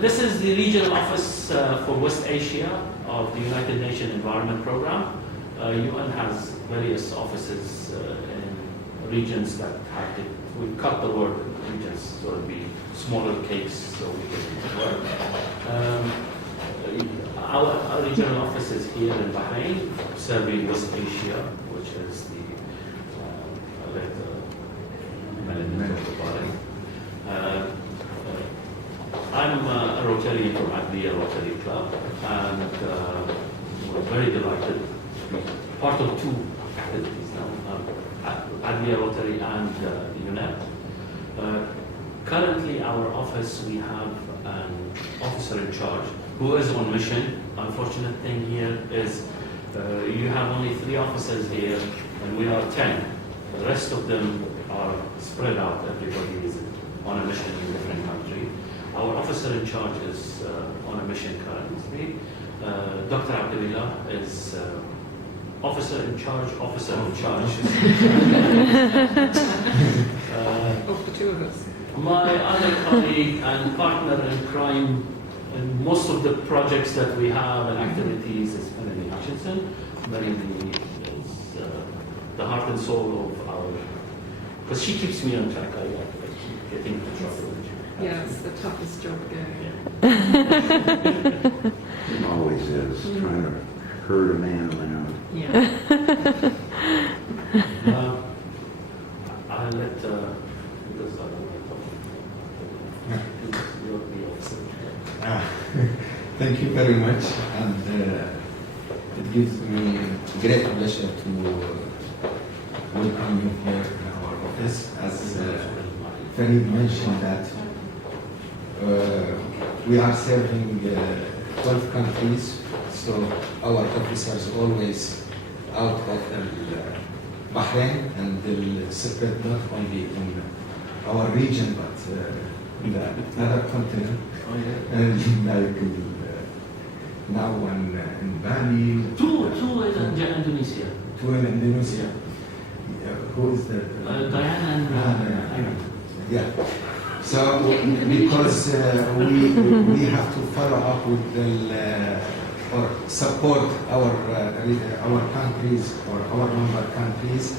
This is the regional office for West Asia of the United Nations Environment Program. UN has various offices in regions that have to, we cut the word regions so it'll be smaller cakes so we can work. Our regional office is here in Bahrain, serving West Asia, which is the I'm a Rotarian from Adlia Rotary Club, and we're very delighted to be part of two activities now, Adlia Rotary and UNEP. Currently, our office, we have an officer in charge who is on mission. Unfortunate thing here is you have only 3 officers here, and we are 10. The rest of them are spread out. Everybody is on a mission in a different country. Our officer in charge is on a mission currently. Dr. Abdullah is officer in charge. Of the two of us. My other colleague and partner in crime in most of the projects that we have and activities is Melanie Hutchinson. Melanie is the heart and soul of our, because she keeps me on track. I keep getting into trouble. Yeah, it's the toughest job going. It always is, trying to herd a man around. Yeah. I'll let Thank you very much, and it gives me great pleasure to welcome you here in our office. As Farid mentioned that we are serving 12 countries, so our officers always out of Bahrain, and they'll spread not only in our region but in the other continent. And like now one in Bali. Two in Indonesia. 2 in Indonesia. Who is that? Diana and yeah. So because we have to follow up with the or support our countries or our member countries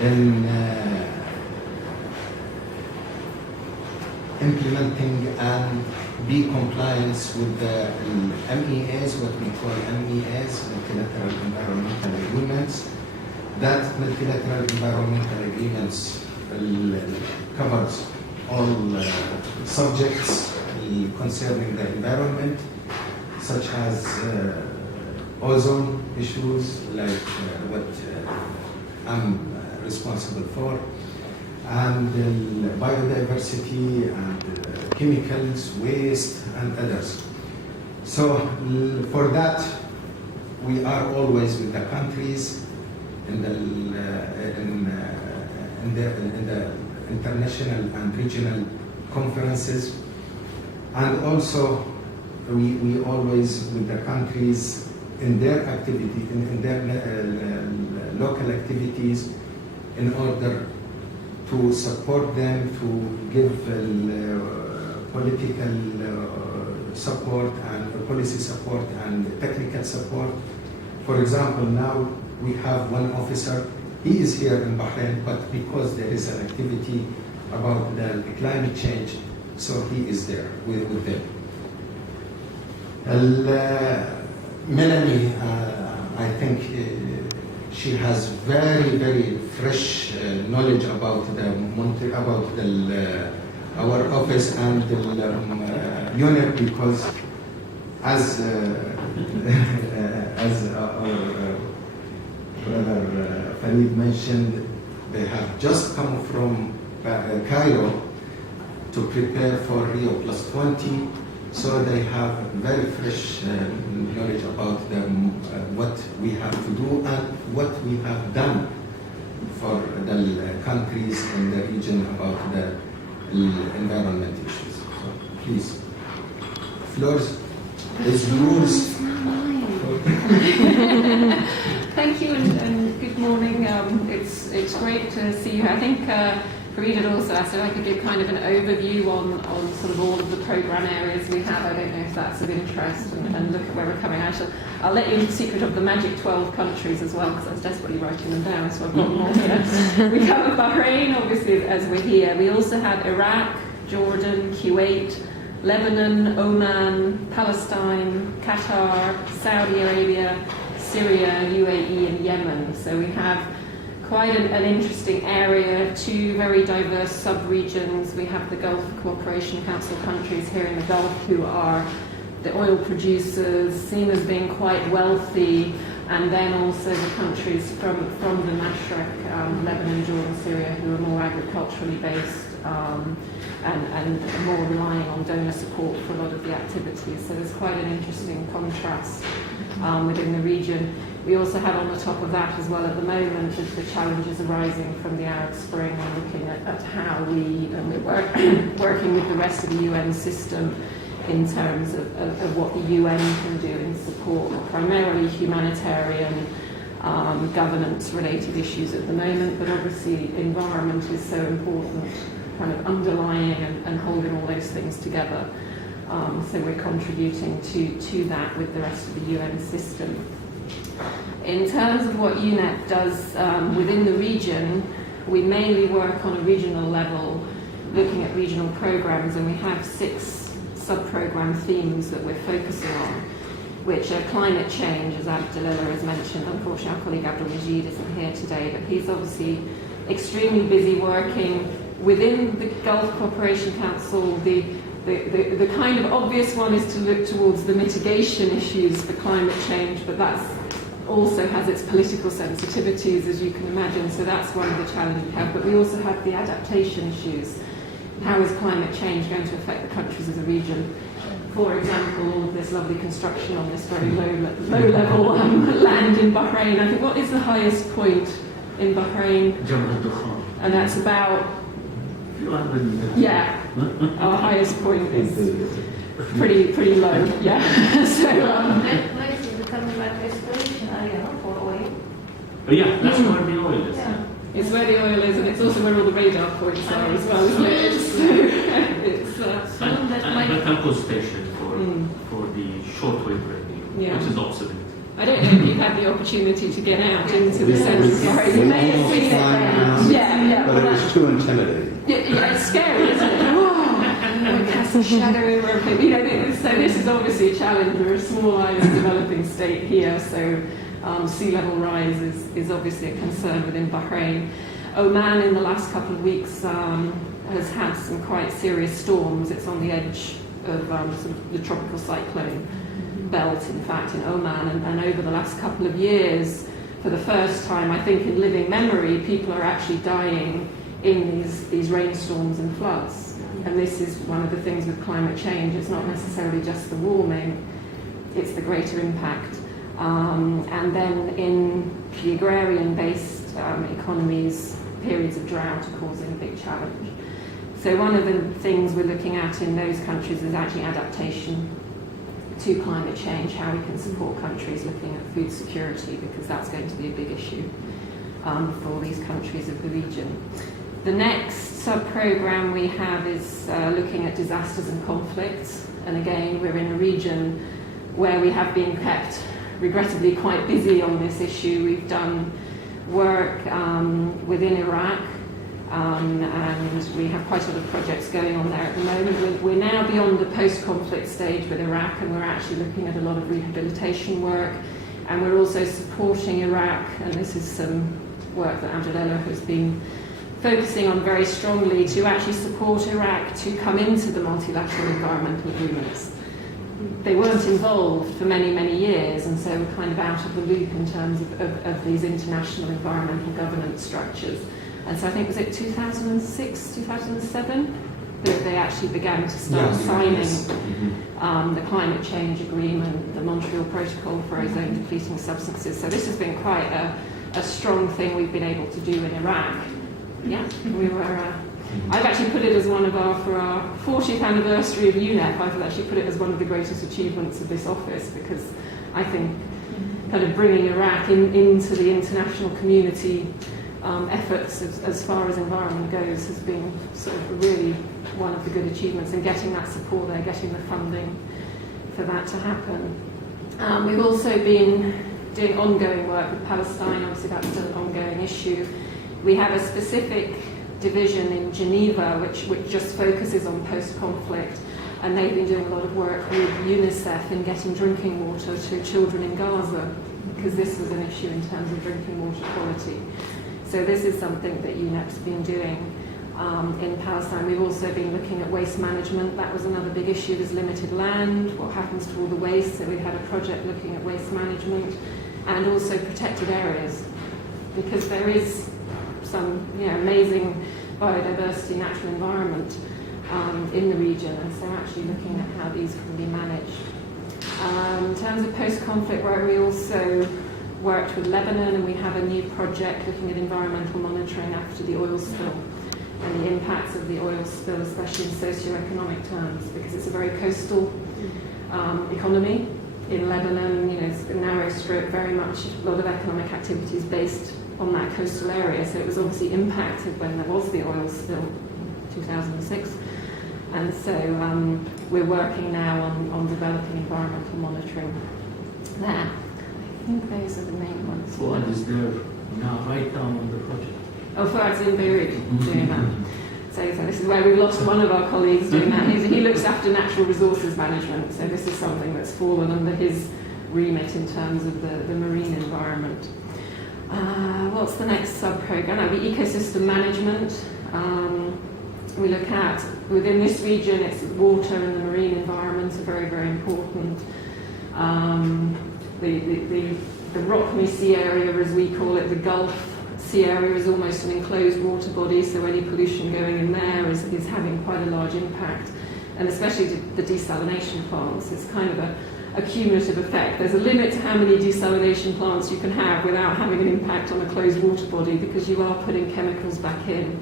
in implementing and be compliance with the MEAs, what we call MEAs, multilateral environmental agreements. That multilateral environmental agreements covers all subjects concerning the environment, such as ozone issues, like what I'm responsible for, and biodiversity and chemicals, waste, and others. So for that, we are always with the countries in the international and regional conferences, and also we always with the countries in their activity, in their local activities, in order to support them, to give political support and policy support and technical support. For example, now we have one officer. He is here in Bahrain, but because there is an activity about the climate change, so he is there with them. Melanie, I think she has very fresh knowledge about our office and UNEP, because as our brother Farid mentioned, they have just come from Cairo to prepare for Rio Plus 20, so they have very fresh knowledge about what we have to do and what we have done for the countries in the region about the environment issues. So please, floor is yours. Thank you and good morning. It's great to see you. I think Fareed had also asked if I could give kind of an overview on sort of all of the programme areas we have. I don't know if that's of interest and look at where we're coming. I'll let you into the secret of the magic 12 countries as well, because I was desperately writing them down, so I've got them all here. We cover Bahrain, obviously, as we're here. We also have Iraq, Jordan, Kuwait, Lebanon, Oman, Palestine, Qatar, Saudi Arabia, Syria, UAE and Yemen. So we have quite an interesting area, two very diverse sub-regions. We have the Gulf Cooperation Council countries here in the Gulf who are the oil producers, seen as being quite wealthy, and then also the countries from the Mashrek, Lebanon, Jordan, Syria, who are more agriculturally based and more relying on donor support for a lot of the activities. So there's quite an interesting contrast within the region. We also have on the top of that as well at the moment the challenges arising from the Arab Spring and looking at how we're working with the rest of the UN system in terms of what the UN can do in support, primarily humanitarian governance-related issues at the moment, but obviously environment is so important, kind of underlying and holding all those things together. So we're contributing to that with the rest of the UN system. In terms of what UNEP does within the region, we mainly work on a regional level, looking at regional programs, and we have 6 sub-program themes that we're focusing on, which are climate change, as Abdullah has mentioned. Unfortunately, our colleague Abdul Majid isn't here today, but he's obviously extremely busy working within the Gulf Cooperation Council. The kind of obvious one is to look towards the mitigation issues for climate change, but that's also has its political sensitivities, as you can imagine, so that's one of the challenges we have. But we also have the adaptation issues. How is climate change going to affect the countries of the region? For example, all of this lovely construction on this very low-level land in Bahrain. I think, what is the highest point in Bahrain? And that's about... Yeah, our highest point is pretty low, yeah. So, yeah, that's where the oil is. yeah. It's where the oil is, and it's also where all the radar points are as well, isn't it? It's and the tempo station for the shortwave radio, which is obsolete. I don't know if you've had the opportunity to get out into the centre of Bahrain. You may have seen it. Yeah. But it was too intimidating. Yeah, it's scary, isn't it? It casts a shadow over everything. You know, so this is obviously a challenge. We're a small island developing state here, so sea level rise is obviously a concern within Bahrain. Oman in the last couple of weeks has had some quite serious storms. It's on the edge of sort of the tropical cyclone belt, in fact, in Oman, and over the last couple of years, for the first time, I think in living memory, people are actually dying in these rainstorms and floods. And this is one of the things with climate change. It's not necessarily just the warming, it's the greater impact. And then in the agrarian-based economies, periods of drought are causing a big challenge. So one of the things we're looking at in those countries is actually adaptation to climate change, how we can support countries looking at food security, because that's going to be a big issue for all these countries of the region. The next sub-program we have is looking at disasters and conflicts. And again, we're in a region where we have been kept regrettably quite busy on this issue. We've done work within Iraq, and we have quite a lot of projects going on there at the moment. We're now beyond the post-conflict stage with Iraq, and we're actually looking at a lot of rehabilitation work, and we're also supporting Iraq, and this is some work that Abdullah has been focusing on very strongly, to actually support Iraq to come into the multilateral environmental agreements. They weren't involved for many, many years, and so we're kind of out of the loop in terms of these international environmental governance structures. And so I think, was it 2006, 2007, that they actually began to start signing the climate change agreement, the Montreal Protocol for ozone-depleting substances. So this has been quite a strong thing we've been able to do in Iraq. Yeah, we were... I've actually put it as one of for our 40th anniversary of UNEP, I've actually put it as one of the greatest achievements of this office, because I think kind of bringing Iraq into the international community efforts as far as environment goes has been sort of really one of the good achievements, and getting that support there, getting the funding for that to happen. We've also been doing ongoing work with Palestine. Obviously that's still an ongoing issue. We have a specific division in Geneva which just focuses on post-conflict, and they've been doing a lot of work with UNICEF in getting drinking water to children in Gaza, because this was an issue in terms of drinking water quality. So this is something that UNEP's been doing in Palestine. We've also been looking at waste management. That was another big issue. There's limited land. What happens to all the waste? So we've had a project looking at waste management, and also protected areas, because there is some amazing biodiversity, natural environment in the region, and so actually looking at how these can be managed. In terms of post-conflict work, we also worked with Lebanon, and we have a new project looking at environmental monitoring after the oil spill and the impacts of the oil spill, especially in socio-economic terms, because it's a very coastal economy in Lebanon. It's a narrow strip, very much a lot of economic activities based on that coastal area, so it was obviously impacted when there was the oil spill in 2006. And so we're working now on developing environmental monitoring there. I think those are the main ones. What is there now right now on the project? Oh, Fuad's in Beirut doing that. So this is where we've lost one of our colleagues doing that. He looks after natural resources management, so this is something that's fallen under his remit in terms of the marine environment. What's the next sub-program? The ecosystem management. We look at, within this region, it's water and the marine environment are very, very important. The Rockney Sea area, as we call it, the Gulf Sea area, is almost an enclosed water body, so any pollution going in there is having quite a large impact. And especially the desalination plants, it's kind of a cumulative effect. There's a limit to how many desalination plants you can have without having an impact on a closed water body, because you are putting chemicals back in.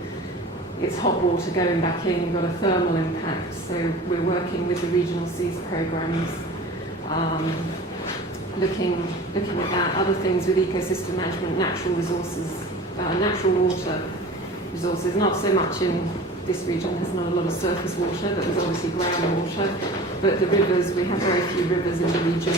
It's hot water going back in, you've got a thermal impact. So we're working with the regional seas programs, looking at that. Other things with ecosystem management, natural resources, natural water resources, not so much in this region, there's not a lot of surface water, but there's obviously groundwater. But the rivers, we have very few rivers in the region.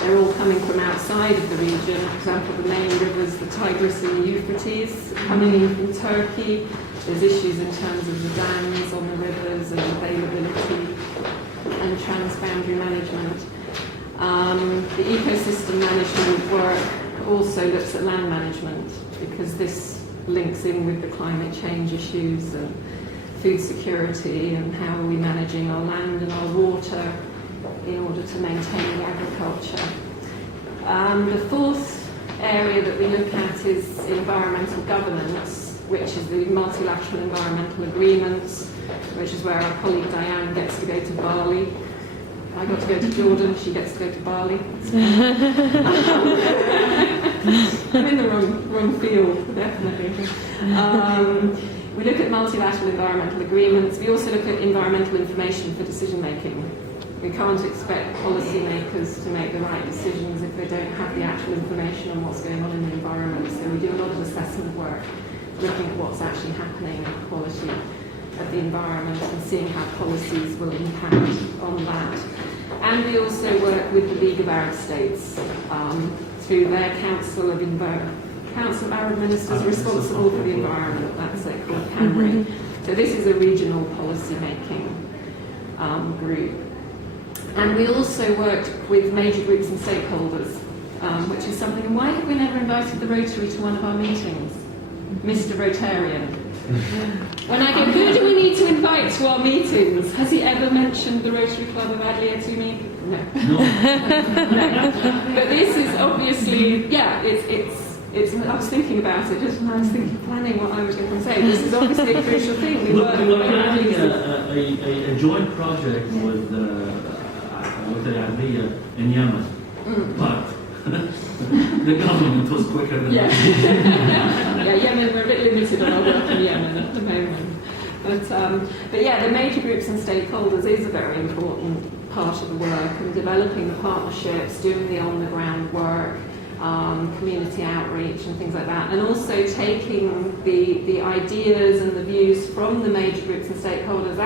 They're all coming from outside of the region. For example, the main rivers, the Tigris and the Euphrates, coming in from Turkey. There's issues in terms of the dams on the rivers and availability and transboundary management. The ecosystem management work also looks at land management, because this links in with the climate change issues and food security, and how are we managing our land and our water in order to maintain the agriculture. The fourth area that we look at is environmental governance, which is the multilateral environmental agreements, which is where our colleague Diane gets to go to Bali. I got to go to Jordan, she gets to go to Bali. I'm in the wrong field, definitely. We look at multilateral environmental agreements. We also look at environmental information for decision making. We can't expect policymakers to make the right decisions if they don't have the actual information on what's going on in the environment. So we do a lot of assessment work, looking at what's actually happening and the quality of the environment, and seeing how policies will impact on that. And we also work with the League of Arab States through their Council of Arab Ministers responsible for the environment. That's it, called CAMRI. So this is a regional policy-making group. And we also worked with major groups and stakeholders, which is something. And why have we never invited the Rotary to one of our meetings? Mr. Rotarian. When I go, who do we need to invite to our meetings? Has he ever mentioned the Rotary Club of Adlia to me? No. No. But this is obviously, it's. I was thinking about it just when I was planning what I was going to say. This is obviously a crucial thing. We're having a joint project with the Adlia in Yemen, but the government was quicker than that. Yeah, Yemen, we're a bit limited on our work in Yemen at the moment. But yeah, the major groups and stakeholders is a very important part of the work, and developing the partnerships, doing the on-the-ground work, community outreach and things like that, and also taking the ideas and the views from the major groups and stakeholders